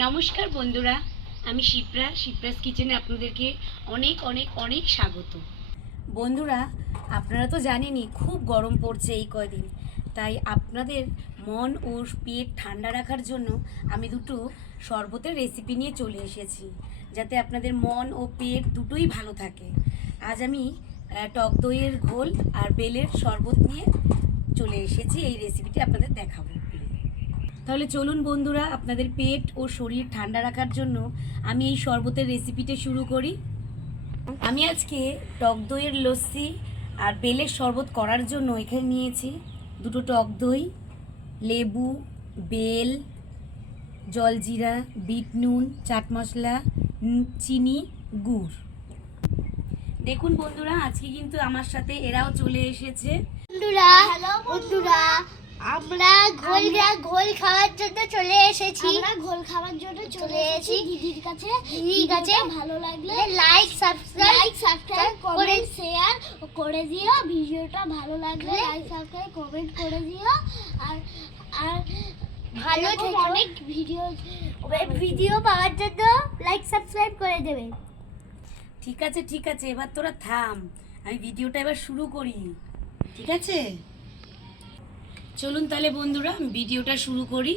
নমস্কার বন্ধুরা, আমি শিপ্রা, শিপ্রাস কিচেনে আপনাদেরকে অনেক অনেক অনেক স্বাগত। বন্ধুরা, আপনারা তো জানেনই খুব গরম পড়ছে এই কয়দিন। তাই আপনাদের মন ও পেট ঠান্ডা রাখার জন্য আমি দুটো শরবতের রেসিপি নিয়ে চলে এসেছি, যাতে আপনাদের মন ও পেট দুটোই ভালো থাকে। আজ আমি টক দইয়ের ঘোল আর বেলের শরবত নিয়ে চলে এসেছি, এই রেসিপিটি আপনাদের দেখাবো। তাহলে চলুন বন্ধুরা, আপনাদের পেট ও শরীর ঠান্ডা রাখার জন্য আমি এই শরবতের রেসিপিটা শুরু করি। আমি আজকে টক দইয়ের লস্যি আর বেলের শরবত করার জন্য এখানে নিয়েছি দুটো টক দই, লেবু, বেল, জলজিরা, বিট নুন, চাট মশলা চিনি, গুড়। দেখুন বন্ধুরা, আজকে কিন্তু আমার সাথে এরাও চলে এসেছে। বন্ধুরা বন্ধুরা আমরা ঘোল ঘোল খাওয়ার জন্য চলে এসেছি। আমরা ঘোল খাওয়ার জন্য চলে এসেছি। দিদির কাছে। দিদির কাছে ভালো লাগলে like subscribe like subscribe comment share করে দিও। ভিডিওটা ভালো লাগলে লাইক সাবস্ক্রাইব কমেন্ট করে দিও। আর আর ভালো থেকে। অনেক ভিডিও ভিডিও পাওয়ার জন্য লাইক সাবস্ক্রাইব করে দেবে। ঠিক আছে ঠিক আছে। এবার তোরা থাম। আমি ভিডিওটা এবার শুরু করি। ঠিক আছে? চলুন তাহলে বন্ধুরা ভিডিওটা শুরু করি।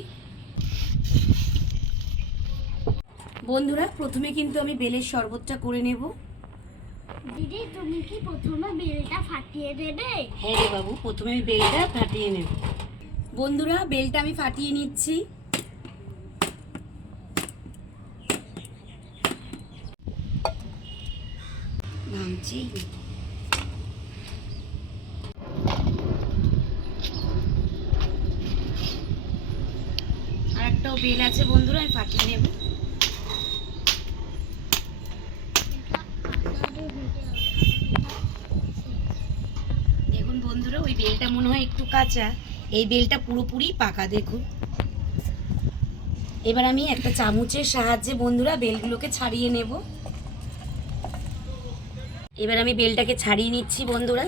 বন্ধুরা প্রথমে কিন্তু আমি বেলের শরবতটা করে নেব। দিদি তুমি কি প্রথমে বেলটা ফাটিয়ে দেবে? হ্যাঁ রে বাবু প্রথমে আমি বেলটা ফাটিয়ে নেব। বন্ধুরা বেলটা আমি ফাটিয়ে নিচ্ছি। নামছি আর একটাও বেল আছে বন্ধুরা, আমি ফাটিয়ে নেব। দেখুন বন্ধুরা, ওই বেলটা মনে হয় একটু কাঁচা। এই বেলটা পুরোপুরি পাকা, দেখুন। এবার আমি একটা চামচের সাহায্যে বন্ধুরা বেলগুলোকে ছাড়িয়ে নেব। এবার আমি বেলটাকে ছাড়িয়ে নিচ্ছি বন্ধুরা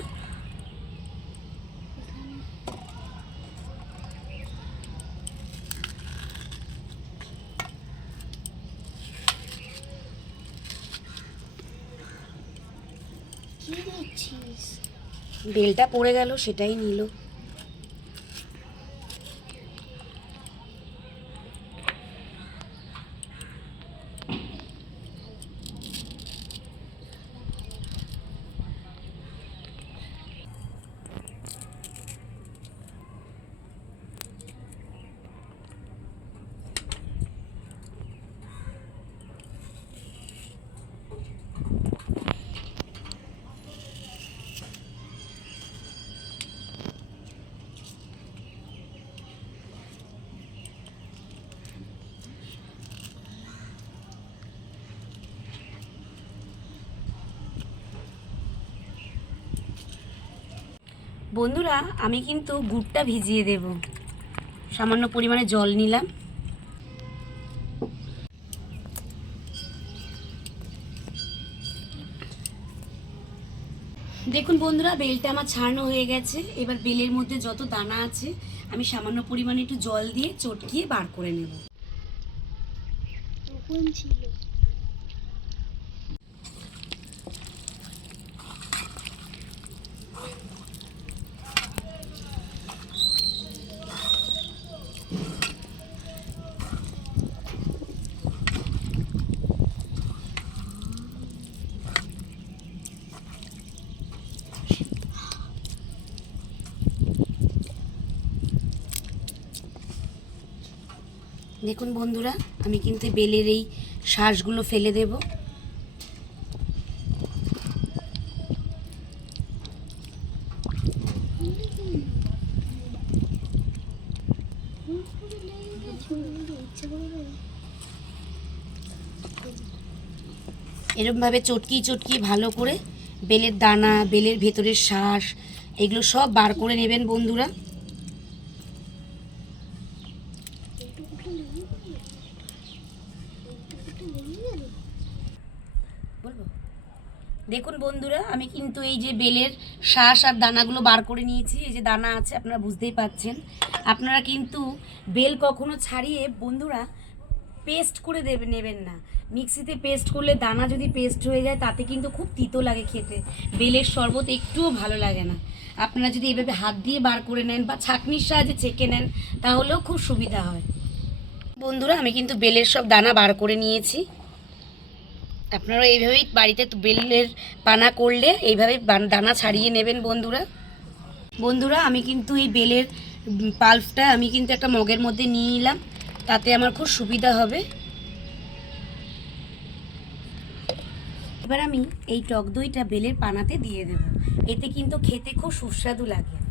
কি দিচ্ছিস বেলটা পড়ে গেল সেটাই নিল। বন্ধুরা, আমি কিন্তু গুড়টা ভিজিয়ে দেব। সামান্য পরিমাণে জল নিলাম। দেখুন বন্ধুরা, বেলটা আমার ছাড়ানো হয়ে গেছে। এবার বেলের মধ্যে যত দানা আছে, আমি সামান্য পরিমাণে একটু জল দিয়ে চটকিয়ে বার করে নেব। ছিল। দেখুন বন্ধুরা, আমি কিন্তু বেলের এই শ্বাসগুলো ফেলে দেব। এরকমভাবে চটকি চটকি ভালো করে বেলের দানা, বেলের ভেতরের শ্বাস, এগুলো সব বার করে নেবেন বন্ধুরা। দেখুন বন্ধুরা, আমি কিন্তু এই যে বেলের শ্বাস আর দানাগুলো বার করে নিয়েছি, এই যে দানা আছে, আপনারা বুঝতেই পাচ্ছেন। আপনারা কিন্তু বেল কখনো ছাড়িয়ে বন্ধুরা পেস্ট করে দেবে, নেবেন না। মিক্সিতে পেস্ট করলে দানা যদি পেস্ট হয়ে যায়, তাতে কিন্তু খুব তিতো লাগে খেতে। বেলের শরবত একটুও ভালো লাগে না। আপনারা যদি এভাবে হাত দিয়ে বার করে নেন বা ছাঁকনির সাহায্যে ছেঁকে নেন, তাহলেও খুব সুবিধা হয়। বন্ধুরা, আমি কিন্তু বেলের সব দানা বার করে নিয়েছি। আপনারা এইভাবেই বাড়িতে বেলের পানা করলে এইভাবে দানা ছাড়িয়ে নেবেন বন্ধুরা। বন্ধুরা, আমি কিন্তু এই বেলের পাল্পটা আমি কিন্তু একটা মগের মধ্যে নিয়ে নিলাম। তাতে আমার খুব সুবিধা হবে। এবার আমি এই টক দইটা বেলের পানাতে দিয়ে দেব। এতে কিন্তু খেতে খুব সুস্বাদু লাগে।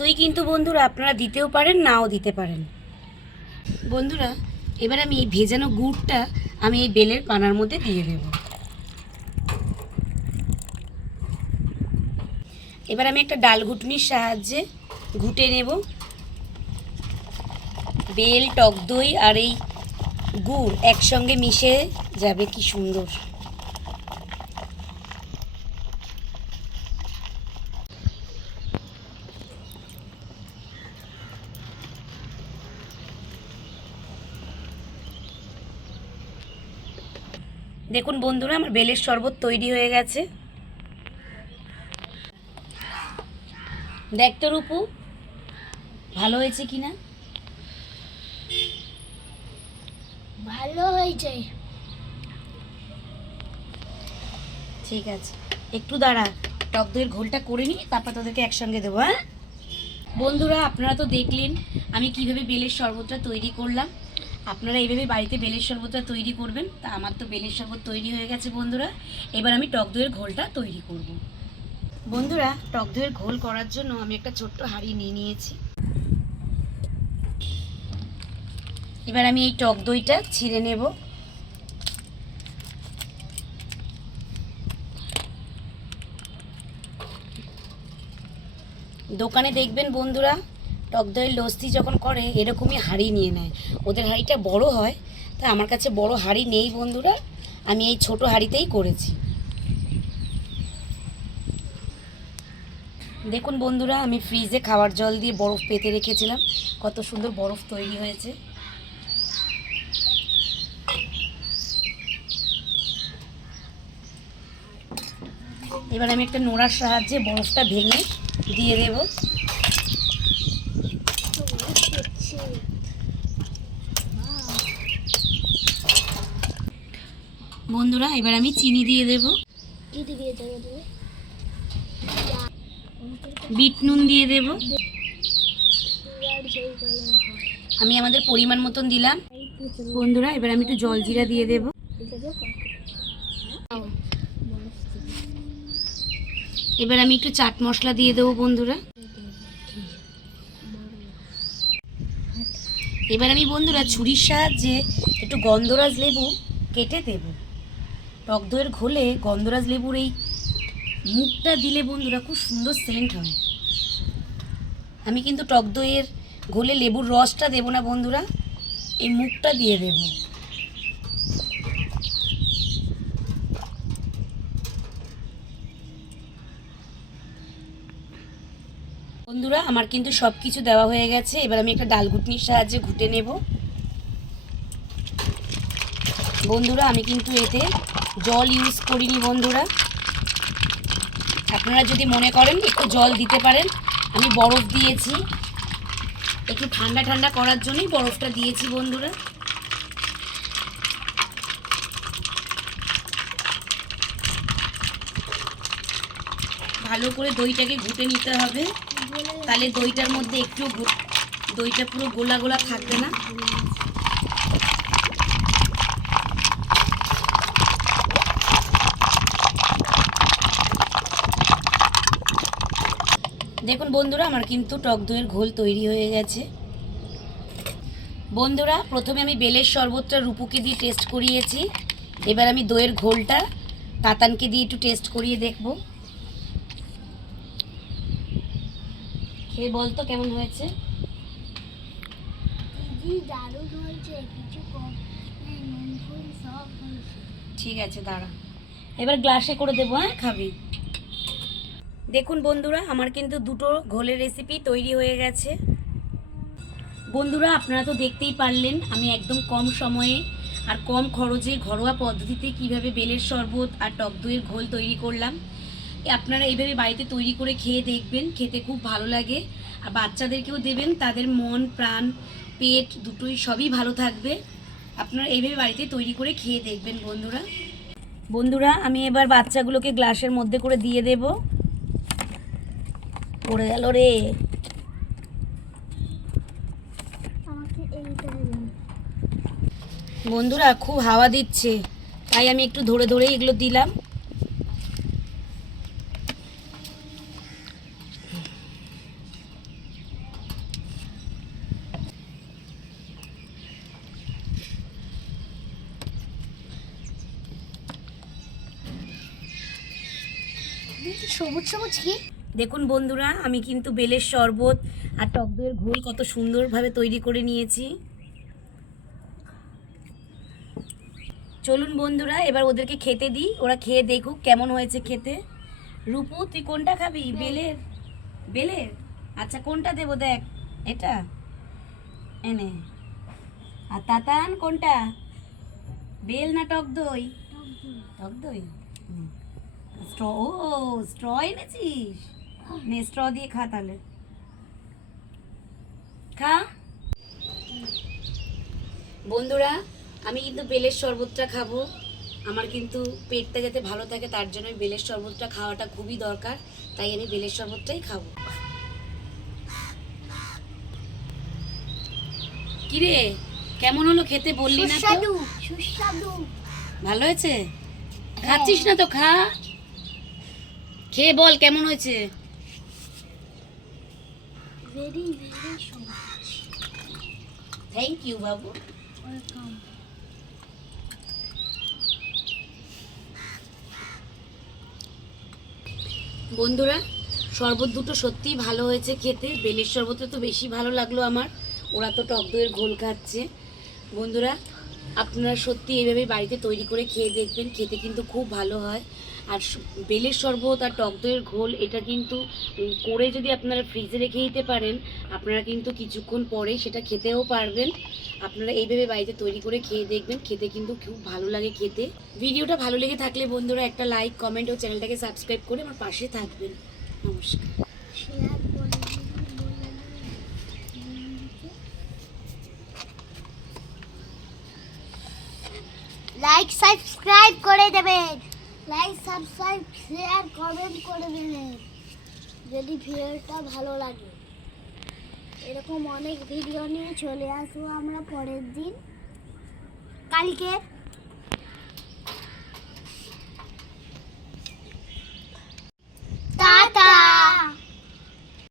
টক দই কিন্তু বন্ধুরা আপনারা দিতেও পারেন, নাও দিতে পারেন। বন্ধুরা, এবার আমি এই ভেজানো গুড়টা আমি এই বেলের পানার মধ্যে দিয়ে দেব। এবার আমি একটা ডাল ঘুটনির সাহায্যে ঘুটে নেব। বেল, টক দই আর এই গুড় একসঙ্গে মিশে যাবে কি সুন্দর। দেখুন বন্ধুরা আমার বেলের শরবত তৈরি হয়ে গেছে। দেখ তো রূপু ভালো হয়েছে কি না ভালো হয়েছে। ঠিক আছে একটু দাঁড়া টক দইয়ের ঘোলটা করে নিই তারপর তোদেরকে একসঙ্গে দেবো হ্যাঁ? বন্ধুরা আপনারা তো দেখলেন আমি কীভাবে বেলের শরবতটা তৈরি করলাম। আপনারা এইভাবে বাড়িতে বেলের শরবতটা তৈরি করবেন। তা আমার তো বেলের শরবত তৈরি হয়ে গেছে বন্ধুরা। এবার আমি টক দইয়ের ঘোলটা তৈরি করব। বন্ধুরা, টক দইয়ের ঘোল করার জন্য আমি একটা ছোট্ট হাঁড়ি নিয়ে নিয়েছি। এবার আমি এই টক দইটা ছিঁড়ে নেব। দোকানে দেখবেন বন্ধুরা টক দইয়ের লস্যি যখন করে, এরকমই হাঁড়ি নিয়ে নেয়। ওদের হাঁড়িটা বড় হয়, তা আমার কাছে বড় হাঁড়ি নেই বন্ধুরা, আমি এই ছোট হাঁড়িতেই করেছি। দেখুন বন্ধুরা, আমি ফ্রিজে খাওয়ার জল দিয়ে বরফ পেতে রেখেছিলাম, কত সুন্দর বরফ তৈরি হয়েছে। এবার আমি একটা নোড়ার সাহায্যে বরফটা ভেঙে দিয়ে দেব। বন্ধুরা এবার আমি চিনি দিয়ে দেব। বিট নুন দিয়ে দেব। আমি আমাদের পরিমাণ মতন দিলাম। বন্ধুরা এবার আমি একটু জল জিরা দিয়ে দেব দেবো। এবার আমি একটু চাট মশলা দিয়ে দেবো বন্ধুরা। এবার আমি বন্ধুরা ছুরির সাহায্যে একটু গন্ধরাজ লেবু কেটে দেব। টক দইয়ের ঘোলে গন্ধরাজ লেবুর এই মুখটা দিলে বন্ধুরা খুব সুন্দর সেন্ট হয়। আমি কিন্তু টক দইয়ের ঘোলে লেবুর রসটা দেবো না বন্ধুরা, এই মুখটা দিয়ে দেবো। বন্ধুরা, আমার কিন্তু সব কিছু দেওয়া হয়ে গেছে, এবার আমি একটা ডাল ঘুটনির সাহায্যে ঘুটে নেব। বন্ধুরা, আমি কিন্তু এতে জল ইউজ করিনি বন্ধুরা। আপনারা যদি মনে করেন একটু জল দিতে পারেন, আমি বরফ দিয়েছি। একটু ঠান্ডা ঠান্ডা করার জন্যই বরফটা দিয়েছি বন্ধুরা। ভালো করে দইটাকে ঘুটে নিতে হবে। তাহলে দইটার মধ্যে একটু দইটা পুরো গোলা গোলা থাকবে না। দেখুন বন্ধুরা আমার কিন্তু টক দইয়ের ঘোল তৈরি হয়ে গেছে। বন্ধুরা প্রথমে আমি বেলের শরবতটা রূপুকে দিয়ে টেস্ট করিয়েছি। এবার আমি দইয়ের ঘোলটা তাতানকে দিয়ে একটু টেস্ট করিয়ে দেখব। খেয়ে বলতো কেমন হয়েছে? ঠিক আছে দাঁড়া। এবার গ্লাসে করে দেবো হ্যাঁ খাবি? দেখুন বন্ধুরা, আমার কিন্তু দুটো ঘোলের রেসিপি তৈরি হয়ে গেছে। বন্ধুরা, আপনারা তো দেখতেই পারলেন, আমি একদম কম সময়ে আর কম খরচে ঘরোয়া পদ্ধতিতে কীভাবে বেলের শরবত আর টক দইয়ের ঘোল তৈরি করলাম। আপনারা এইভাবে বাড়িতে তৈরি করে খেয়ে দেখবেন, খেতে খুব ভালো লাগে। আর বাচ্চাদেরকেও দেবেন, তাদের মন, প্রাণ, পেট দুটোই সবই ভালো থাকবে। আপনারা এইভাবে বাড়িতে তৈরি করে খেয়ে দেখবেন বন্ধুরা। বন্ধুরা, আমি এবার বাচ্চাগুলোকে গ্লাসের মধ্যে করে দিয়ে দেব। পড়ে গেল রে। বন্ধুরা খুব হাওয়া দিচ্ছে তাই আমি একটু ধরে ধরে এগুলো দিলাম। সবুজ সবুজ কি? দেখুন বন্ধুরা আমি কিন্তু বেলের শরবত আর টক দইয়ের ঘোল কত সুন্দরভাবে তৈরি করে নিয়েছি। চলুন বন্ধুরা এবার ওদেরকে খেতে দিই। ওরা খেয়ে দেখুক কেমন হয়েছে খেতে। রূপু তুই কোনটা খাবি? বেলের? বেলের? আচ্ছা কোনটা দেবো দেখ। এটা? এনে। আর তাতান কোনটা? বেল না টক দই? টক দই। স্ট্র ও স্ট্র এনেছিস? নে স্ট্র দিয়ে খা তাহলে। খা। বন্ধুরা আমি কিন্তু বেলের শরবতটা খাব। আমার কিন্তু পেটটা যাতে ভালো থাকে তার জন্য বেলের শরবতটা খাওয়াটা খুবই দরকার। তাই আমি বেলের শরবতটাই খাব। কিরে কেমন হলো খেতে বললি না তো? সুস্বাদু সুস্বাদু। ভালো হয়েছে? খাচ্ছিস না তো খা। খেয়ে বল কেমন হয়েছে? ভেরি ভেরি সবুজ থ্যাংক ইউ বাবু ওয়েলকাম বন্ধুরা শরবত দুটো সত্যিই ভালো হয়েছে খেতে। বেলের শরবতটা তো বেশি ভালো লাগল আমার। ওরা তো টক দইয়ের ঘোল খাচ্ছে। বন্ধুরা আপনারা সত্যি এইভাবে বাড়িতে তৈরি করে খেয়ে দেখবেন। খেতে কিন্তু খুব ভালো হয়। আর বেলের শরবত আর টক দইয়ের ঘোল, এটা কিন্তু করে যদি আপনারা ফ্রিজে রেখে দিতে পারেন, আপনারা কিন্তু কিছুক্ষণ পরে সেটা খেতেও পারবেন। আপনারা এইভাবে বাড়িতে তৈরি করে খেয়ে দেখবেন, খেতে কিন্তু খুব ভালো লাগে খেতে। ভিডিওটা ভালো লেগে থাকলে বন্ধুরা একটা লাইক কমেন্ট ও চ্যানেলটাকে সাবস্ক্রাইব করে আমার পাশে থাকবেন। নমস্কার। লাইক সাবস্ক্রাইব করে দেবেন। লাইক সাবস্ক্রাইব শেয়ার কমেন্ট করে দিলেন যদি ভিডিওটা ভালো লাগে। এরকম অনেক ভিডিও নিয়ে চলে আসব আমরা পরের দিন। কালকে